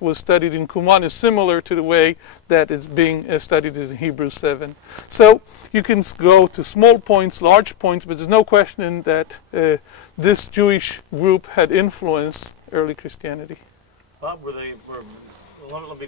was studied in Qumran is similar to the way that it's being studied in Hebrews 7. So you can go to small points, large points, but there's no question that this Jewish group had influenced early Christianity. Bob, let me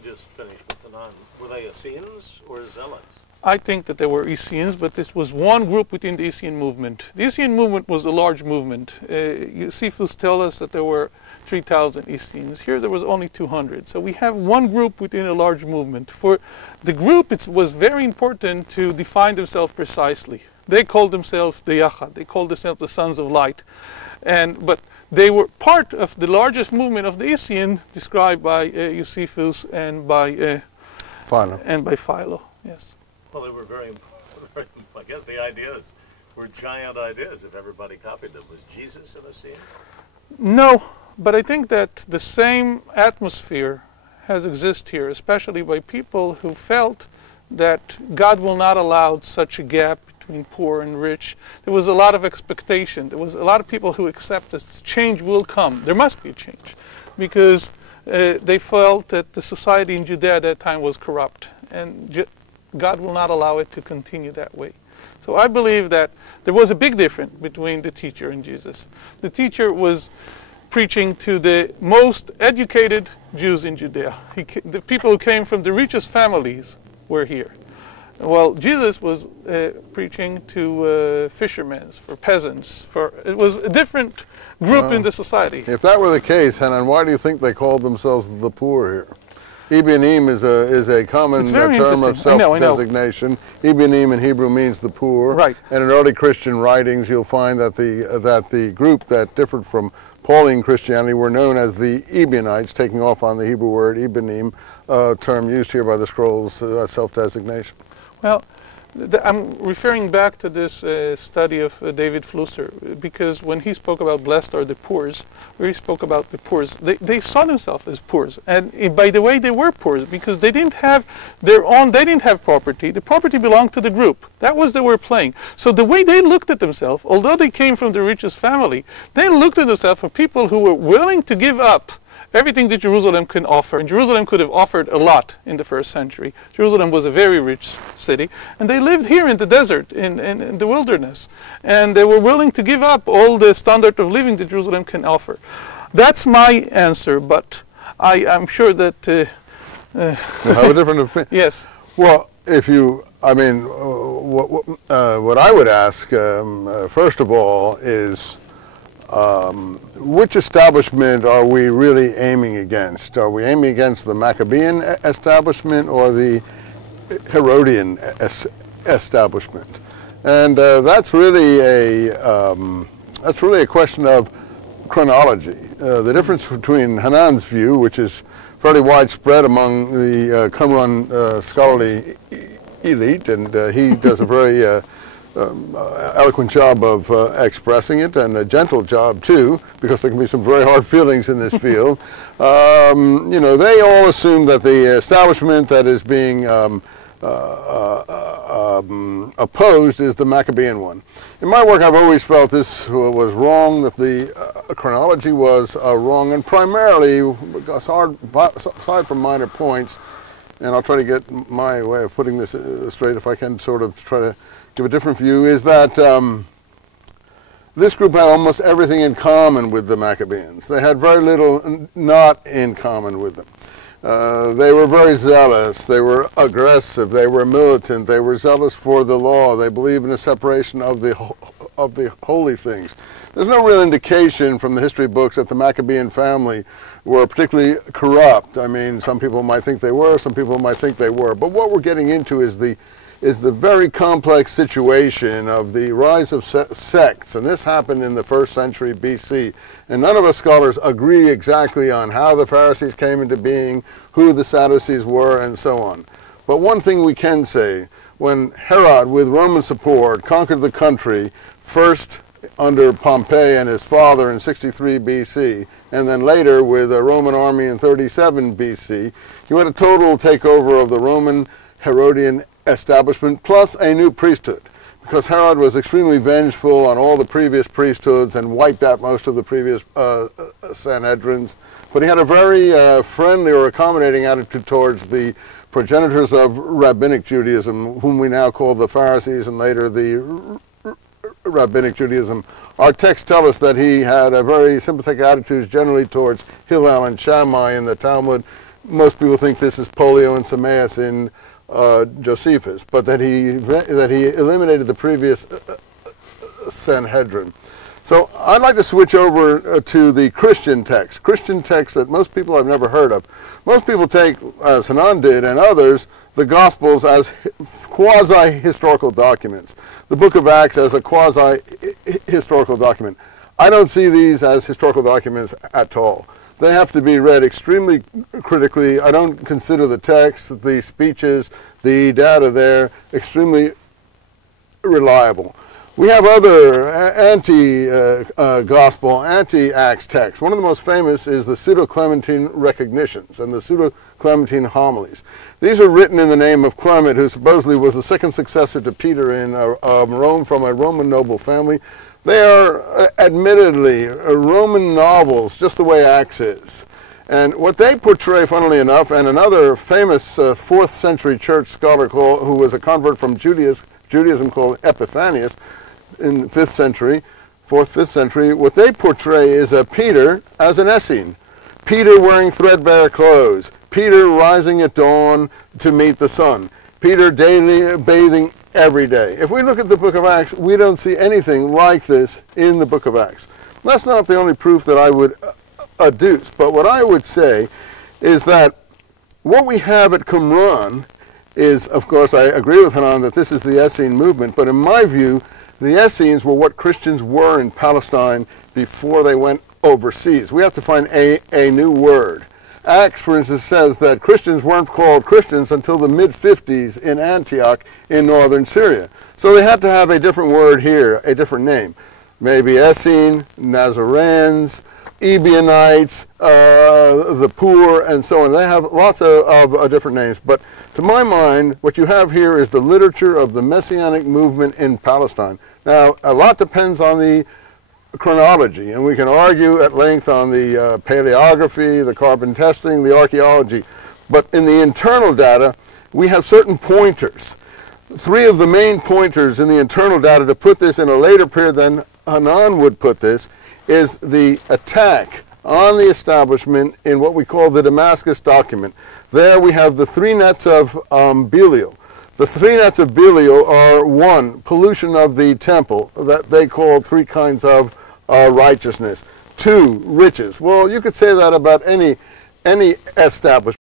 just finish with the non. Were they Essenes or Zealots? I think that there were Essenes, but this was one group within the Essene movement. The Essene movement was a large movement. Josephus tells us that there were 3,000 Essenes. Here there was only 200. So we have one group within a large movement. For the group, it was very important to define themselves precisely. They called themselves the Yachad. They called themselves the Sons of Light. But they were part of the largest movement of the Essene, described by Josephus and by Philo. Yes. Well, they were very, I guess the ideas were giant ideas if everybody copied them. Was Jesus an Essene? No, but I think that the same atmosphere has existed here, especially by people who felt that God will not allow such a gap between poor and rich. There was a lot of expectation. There was a lot of people who accept this change will come. There must be a change, because they felt that the society in Judea at that time was corrupt, and God will not allow it to continue that way. So I believe that there was a big difference between the teacher and Jesus. The teacher was preaching to the most educated Jews in Judea. The people who came from the richest families were here. Well, Jesus was preaching to fishermen, for peasants. It was a different group in the society. If that were the case, Hanan, why do you think they called themselves the poor here? Ibyanim is a common term of self-designation. Ibyanim in Hebrew means the poor. Right. And in early Christian writings, you'll find that the group that differed from Pauline Christianity were known as the Ebionites, taking off on the Hebrew word Ibyanim, term used here by the scrolls, self-designation. Well, I'm referring back to this study of David Flusser, because when he spoke about blessed are the poors, where he spoke about the poors, they saw themselves as poors. And by the way, they were poors because they didn't have their own, they didn't have property. The property belonged to the group. That was they were playing. So the way they looked at themselves, although they came from the richest family, they looked at themselves as people who were willing to give up everything that Jerusalem can offer. And Jerusalem could have offered a lot in the first century. Jerusalem was a very rich city. And they lived here in the desert, in the wilderness. And they were willing to give up all the standard of living that Jerusalem can offer. That's my answer, but I'm sure that... you have a different opinion? Yes. Well, what I would ask, first of all, is... which establishment are we really aiming against? Are we aiming against the Maccabean establishment or the Herodian establishment? And that's really a question of chronology. The difference between Hanan's view, which is fairly widespread among the Qumran scholarly elite, and he does a very eloquent job of expressing it, and a gentle job too, because there can be some very hard feelings in this field. They all assume that the establishment that is being opposed is the Maccabean one. In my work, I've always felt this was wrong, that the chronology was wrong, and primarily, aside from minor points, and I'll try to get my way of putting this straight if I can sort of try to give a different view, is that this group had almost everything in common with the Maccabeans. They had very little not in common with them. They were very zealous, they were aggressive, they were militant, they were zealous for the law, they believed in a separation of the holy things. There's no real indication from the history books that the Maccabean family were particularly corrupt. I mean, some people might think they were, some people might think they were, but what we're getting into is the very complex situation of the rise of sects, and this happened in the 1st century BC. And none of us scholars agree exactly on how the Pharisees came into being, who the Sadducees were, and so on. But one thing we can say, when Herod, with Roman support, conquered the country, first under Pompey and his father in 63 BC, and then later with a Roman army in 37 BC, you had a total takeover of the Roman Herodian establishment plus a new priesthood, because Herod was extremely vengeful on all the previous priesthoods and wiped out most of the previous Sanhedrins. but he had a very friendly or accommodating attitude towards the progenitors of Rabbinic Judaism, whom we now call the Pharisees and later the Rabbinic Judaism. Our texts tell us that he had a very sympathetic attitude generally towards Hillel and Shammai in the Talmud. Most people think this is Polio and Sameas in Josephus, but that he eliminated the previous Sanhedrin. So I'd like to switch over to the Christian text that most people have never heard of. Most people take, as Hanan did and others, the Gospels as quasi-historical documents. The book of Acts as a quasi-historical document. I don't see these as historical documents at all. They have to be read extremely critically. I don't consider the text, the speeches, the data there extremely reliable. We have other anti-gospel, anti-Acts texts. One of the most famous is the Pseudo-Clementine Recognitions and the Pseudo-Clementine Homilies. These are written in the name of Clement, who supposedly was the second successor to Peter in Rome from a Roman noble family. They are admittedly Roman novels, just the way Acts is. And what they portray, funnily enough, and another famous 4th century church scholar who was a convert from Judaism called Epiphanius, in the 5th century, 4th, 5th century, what they portray is Peter as an Essene. Peter wearing threadbare clothes. Peter rising at dawn to meet the sun. Peter daily bathing every day. If we look at the book of Acts, we don't see anything like this in the book of Acts. That's not the only proof that I would adduce, but what I would say is that what we have at Qumran is, of course, I agree with Hanan that this is the Essene movement, but in my view, the Essenes were what Christians were in Palestine before they went overseas. We have to find a new word. Acts, for instance, says that Christians weren't called Christians until the mid-50s in Antioch in northern Syria. So they had to have a different word here, a different name. Maybe Essene, Nazarenes, Ebionites, the poor, and so on. They have lots of different names. But to my mind, what you have here is the literature of the Messianic movement in Palestine. Now, a lot depends on the chronology, and we can argue at length on the paleography, the carbon testing, the archaeology. But in the internal data, we have certain pointers. 3 of the main pointers in the internal data to put this in a later period than Hanan would put this is the attack on the establishment in what we call the Damascus document. There we have the 3 nets of Belial. The 3 nets of Belial are 1, pollution of the temple, that they called 3 kinds of righteousness. 2, riches. Well, you could say that about any establishment.